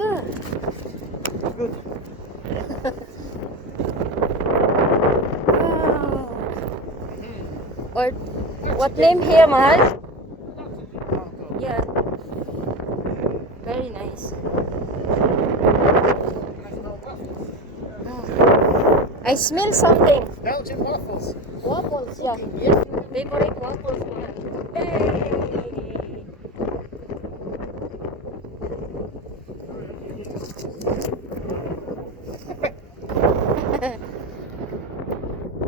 Ah. Good. Wow. Or what name here, Mahal? Yeah. Very nice. Ah. I smell something. Belgian waffles. Waffles, yeah. Yeah. Favorite waffles, Mahal. Hey.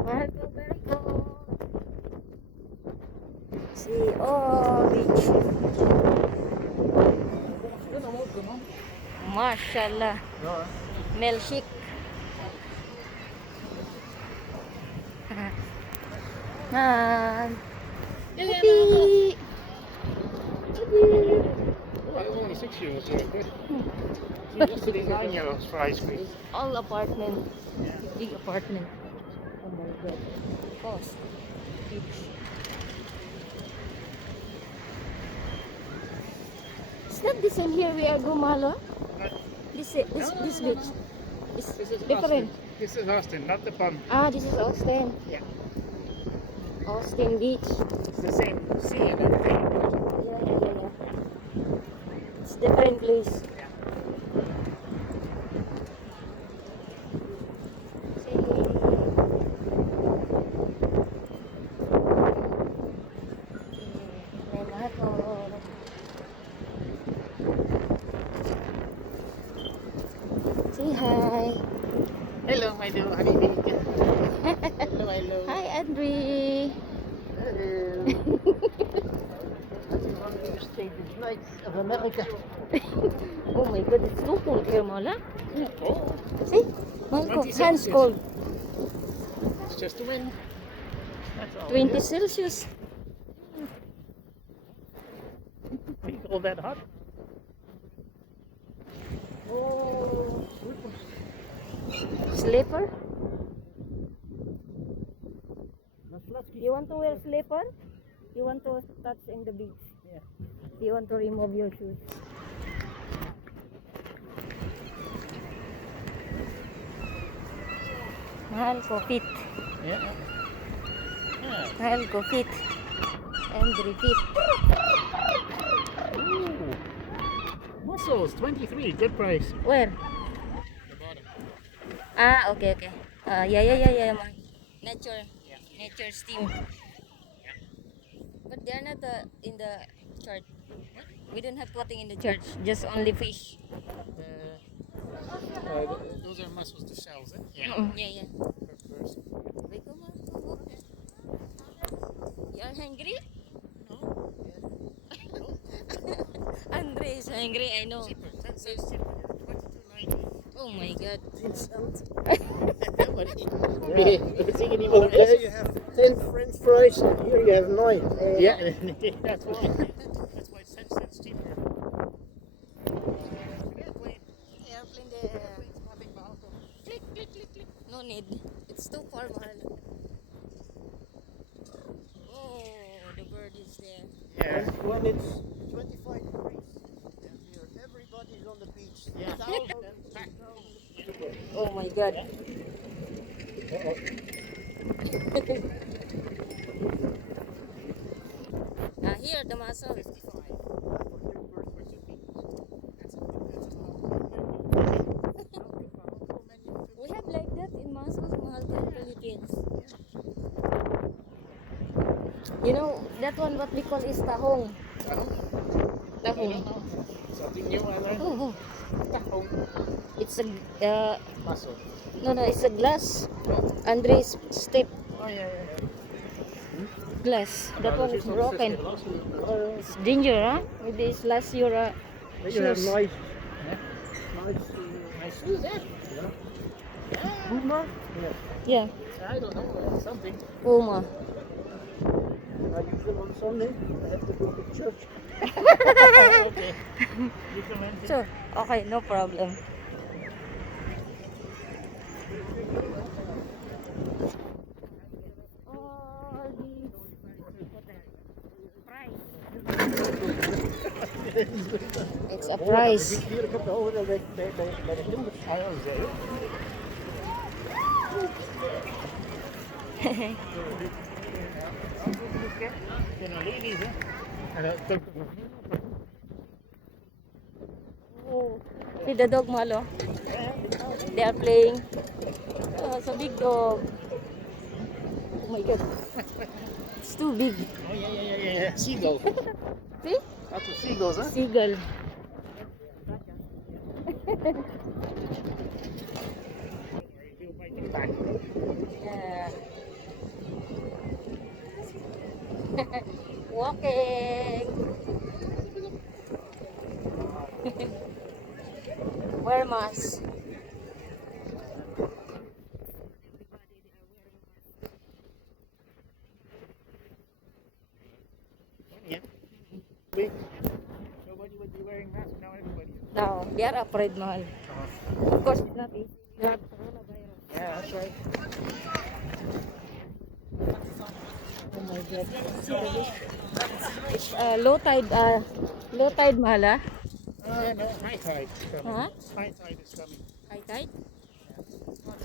Mahal, go, very go. See, oh, beach. Mashallah. Milkshake. Man. Yippee. Oh, only €6 for a quid. Yesterday's €9 for ice cream. All apartment. Big apartment. Oh my god. Cost. Beach. It's not the same here we are Gumalo. This beach. It's This is different. Austin. This is Austin, not the pun. Ah, this is Austin. Yeah. Austin Beach. It's the same sea and everything. Yeah. It's different place. Say hi. Hello, my little honeybee. Hello. Hi, Andre. Hello. Stated Knights of America. Oh my god, it's too cold here, Mala. Oh, See? Man's 20 hands Celsius. cold. it's just the wind. That's all. 20 Celsius. Do you call that hot? Oh, Slipper? You want to wear slipper? You want to touch in the beach? Yeah. You want to remove your shoes? Mahal ko fit. Yeah. Mahal ko fit. And repeat. Ooh. Mussels, 23, good price. Where? The bottom. Ah, okay. Yeah. Nature. Nature steam. But they're not in the chart. We don't have clothing in the church. Just only fish. Those are mussels, the shells, eh? Yeah. Per person. We go. You're hungry? No. Andre is hungry, I know. Cheaper, 10 cents cheaper. $22.90. Oh my god. There you have 10 French fries, and here you have 9. Yeah, that's why. That's why it's 10 cents cheaper. Airplane. Airplane there. Airplane's nothing mahal. Click. No need. It's too far, mahal. Oh, the bird is there. Yeah. When it's 25 degrees, and here everybody's on the beach. Yeah. Oh my god. Here, the mussel. 55. We have like that in mussels, mahal ko in Philippines. You know, that one what we call is tahong. Tahong. Something new I learned. Oh. Tahong. It's a, Mussel. no, it's a glass. Andre's step Oh, yeah. glass. That one is broken. It's danger, huh? Maybe it's last year. You have Shoes. nice Nice shoes, eh? Puma. Yeah, I don't know, something. Puma. I use them on Sunday. I have to go to church. Okay. You can rent it. Sure. Okay, no problem. All the price. It's a price. Hier komt de horen bij de bloemen. Aisles there. You know, ladies, and Oh, see the dog, Mahal, oh. They are playing. Oh, it's a big dog. Oh my god. It's too big. oh yeah. Seagull. See? That's what seagulls, huh? Seagull. Back. Yeah. Walking. Wear mask. Yeah. Big. Nobody would be wearing masks now. Everybody. Now, they are afraid, Mahal. Of course, it's not easy. They have coronavirus. Yeah, that's right. Oh my god. It's low tide, Mahal, ah. No, high tide is coming. Huh? High tide is coming. High tide?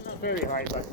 Not very high, but